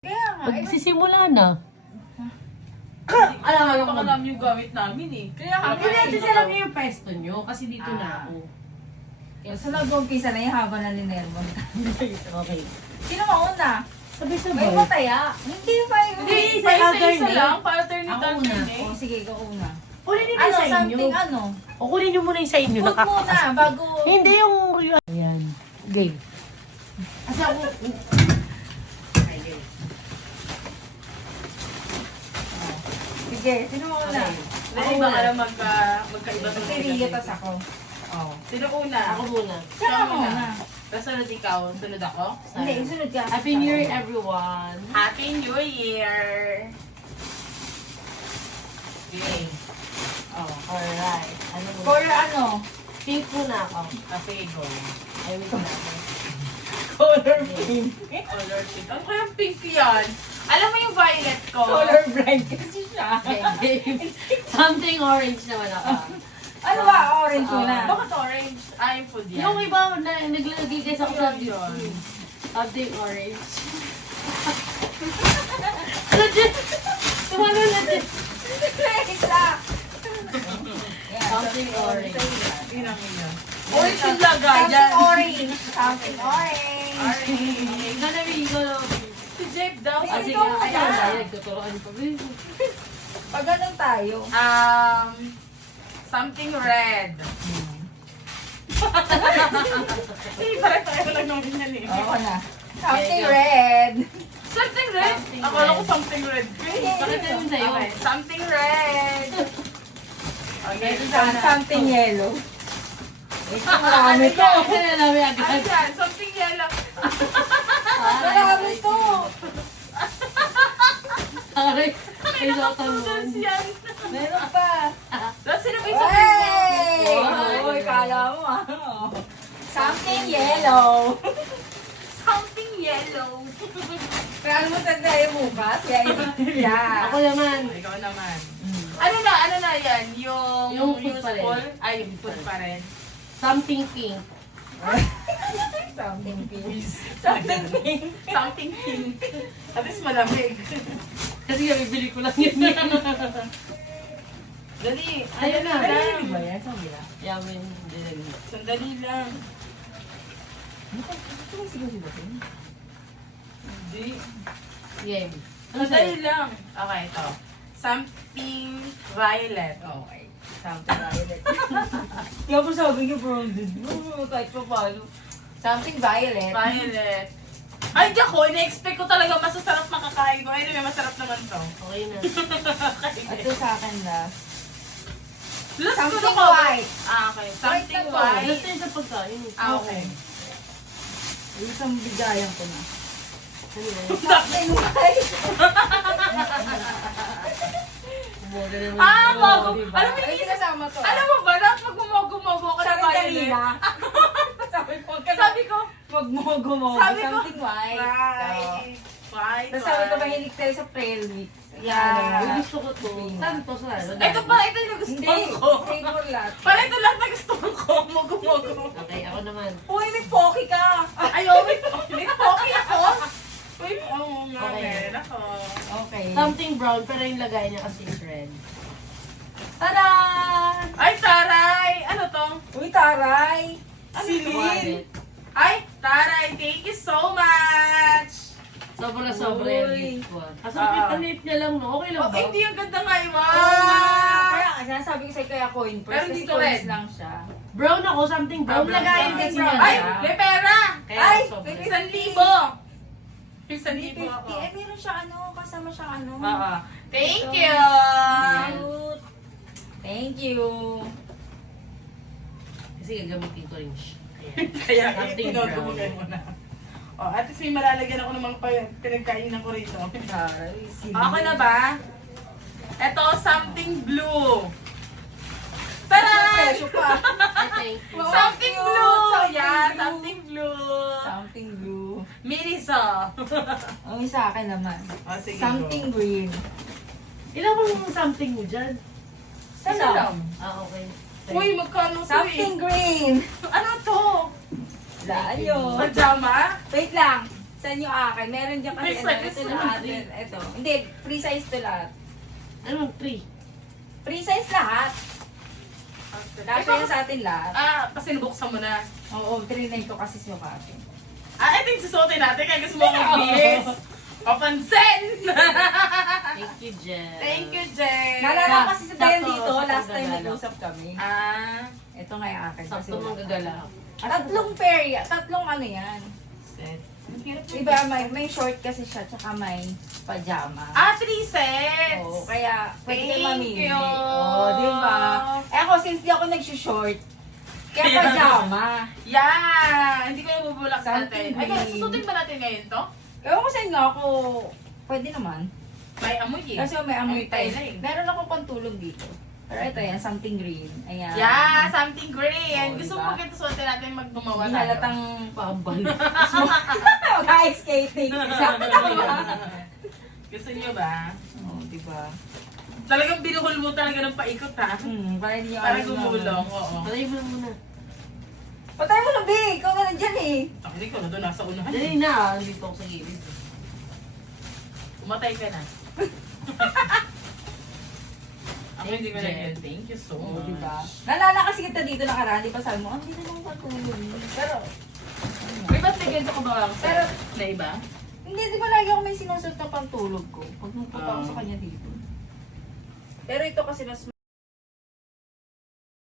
Kaya nga. Magsisimula na. Alam mo naman yung gamit namin eh. Kaya nga. Hindi natin alam niyo yung pwesto niyo kasi dito na ako. Sa nag-umpisa na yung haba na ni Nermon. Okay. Sino mauna? May Sabay-sabay. mataya? Hindi pa yung... Hindi, isa lang. Para turn it Ako on una. turn Oh, eh. sige, ikaw una. Kunin niyo Ano, sa inyo. something ano? O kunin niyo muna yung sa inyo. Huwag muna, bago... Hindi yung... Ayan. Game. Asa ako... Okay, game. Sige, sino mauna? Dahil baka lang magkaiba sa Si Ria, tas ako. Oh. Sino una? Ako muna. Siya ka muna. Tapos sunod ikaw, sunod ako. Hindi, sunod ka. Happy New Year, everyone. Happy New Year! Okay. Oh, alright. Ano muna? For ano? Pink muna ako. Okay, go. I will na. Color pink. Color pink. Ano kayang pink yan? Alam mo yung violet ko? Color blind kasi siya. Something orange naman ako. Ano ba? Orange muna. Bakit orange? I'm food yan. Yung iba na naglalagay guys ako sa Yun. something orange. Legit! Tumalo legit! Isa. Something orange. Tingnan mo yan. Orange yung laga Something yan. orange. Something orange. Orange. Nanabi ko lang. Si Jeff daw. Ay, Ah, sige, ikaw muna. ayan, ayan, tuturuan pa. Pag ganun tayo. Something red. Hindi, pare-pareho lang naman yan eh. Oo na. Something Okay, go. red. Something red? Something Akala ko red. something red. Bakit yun sa'yo? Okay, something red. Okay, Something yellow. Ito marami to. Kasi na namin Ano agad. yan? Something yellow. Marami to. Aray, ay lotan mo. Noodles yan. Meron pa. Tapos sino may something Hey! yellow? Uy, kala mo ah. Something yellow. Something yellow. Kaya ano mo tayo bukas? Kaya hindi Ako naman. Ikaw naman. Ano na yan? Yung food pa rin. useful? Ay, yung food pa rin. Something pink. Something pink. Something pink. Something pink. At least malamig. Kasi nga, bibili ko lang yun. Dali. Ayun na. Dali ba yan? Sabi na. Yamin. Dinali. Sandali lang. Ito mo siguro sila ito. Hindi. Game. Ano Sandali sa'yo? lang. Okay, ito. Something violet. Okay. Something violet. Kaya po sabi niyo, bro, kahit pa paano. Something violet. Violet. Ay, di ako. In-expect ko talaga masasarap makakain ko. Anyway, masarap naman to. Okay na. At ito sa akin last. Last ko Something na white. Okay. Something White na to. white. Gusto yun sa pagkain. Okay. Isang bigayan ko na. Ano na? Something white. Umoga naman. Mogo. Diba? Alam mo, Ay, kasama to. alam mo ba, dapat pag gumogo-mogo ka na Sabi violet. kanina. Sabi ko, Sabi ko, magmogo-mogo. Sabi ko, Something white. white. White. Tapos sabi ko, white. mahilig tayo sa trail mix. Yeah. Uy, gusto ko to. Saan to? Saan? Ito pa, ito yung gusto Hindi, ko. flavor lahat. Parang ito lahat na gusto ko. Mogo-mogo. Okay, ako naman. Uy, may pocky ka! Ayaw, may pocky ako. Uy, oo nga, Okay. meron ako. Okay. Something brown, pero yung lagay niya kasi red. Tada! Ay, taray! Ano to? Uy, taray! Wallet. Ay, taray! Thank you so much! Sobra-sobra Uy. yung gift ko. Kaso Ah. pilit niya lang, no? Okay lang Oh, ba? hindi yung ganda nga yun. Kaya nga, sinasabi ko sa'yo kaya coin purse. Pero kasi dito coins red. lang siya. Brown ako, something brown. Brown Lagayin ka. kasi Brown. niya. Ay, may pera! Kaya Ay, sobra. 1,000! 1,000 ako. Eh, meron siya ano, kasama siyang ano. Oo. Thank Ito. you! Cute. Thank you. Kasi gagamitin ko rin siya. Kaya Something tinutubugay mo na. Oh, at least may malalagyan ako ng mga pinagkainan ko rito. Taray, sili. Okay na ba? Ito, something blue. Tara! Presyo pa. Ay, thank you. Something Cute! blue! Something Yeah, blue. something blue. Something blue. Miniso. Ang isa akin naman. Oh, sige, Something green. Ilan bang something mo dyan? Isa lang. Ah, okay. Uy, magkano to eh? Something green. Ano to? Laan yun. Pajama? Wait lang. Saan yung akin? Meron dyan kasi, Free size ito to lahat. lahat. Ito. Hindi, free size to lahat. Anong 3? Free size lahat. Kasha yan sa atin lahat. Kasi nabuksan mo na. Oo, trinay ko kasi sukatin. Ito yung susuotin natin kaya gusto mo mag-bilis. Papansin! Thank you, Jen. Thank you, Jen. Naalala ko kasi sa Dayan Sakto, dito, sakto last time gagalaw. nag-usap kami. Ito nga yung akin. kasi Sakto wala mong pa. gagalaw. Tatlong pair yan. Tatlong ano yan. Set. Diba, may short kasi siya, tsaka may pajama. 3 sets! Oo, kaya pwede kayo Thank mamili. you. Oo, diba? Ako, since di ako nag-short, kaya pajama. Yeah! Hindi ko yung bubulak Something natin. Ay, kaya green. susutin ba natin ngayon to? Ewan ko sa inyo, ako, pwede naman. May amoy eh. Kasi may amoy tayo. tayo na eh. Meron ako pantulog dito. Pero ito yan, something green. Ayan. Yeah, something green. Oo, Gusto diba? mo kita suotin natin maggumawa Hindi halatang Pabal. mag-ice skating. Sakto na ba? Gusto niyo ba? Oo, diba? Talagang binuhol mo talaga ng paikot ha? Para hindi nyo Para alam gumulong, oo. Patay mo lang muna. Patay mo na, Big! Ikaw na nandyan eh. Hindi ko na doon, nasa unahan. Dali na, dito ako sa gilid. Umatay ka na. Ako hindi ko Jen. na thank you so Oo, much. diba? Nalala kasi kita dito nakaraan, di ba sabi mo, hindi na lang patulog. Pero, May ba't may ganito ko ba lang? Pero, na iba? hindi, di ba lagi ako may sinusot na pantulog ko? Pag nagpunta ako Ah. sa kanya dito. Pero ito kasi mas